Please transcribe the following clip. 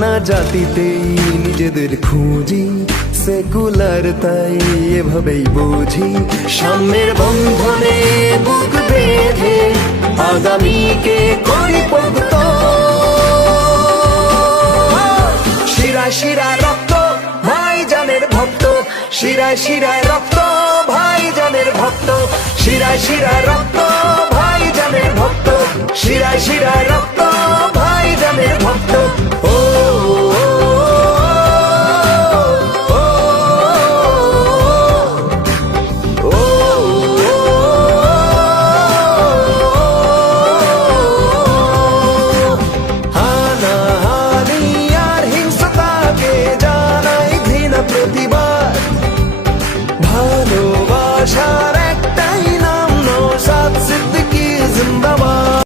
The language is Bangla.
নানা জাতিতেই নিজেদের খুঁজি, সেকুলার তাই এভাবেই বুঝি। সাম্যের বন্ধনে বুক বেঁধে আগামীকে করি পোক্ত। শিরায় শিরায় রক্ত ভাইজানের ভক্ত, শিরায় শিরায় রক্ত ভাইজানের ভক্ত, শিরায় শিরায় রক্ত ভাইজানের ভক্ত।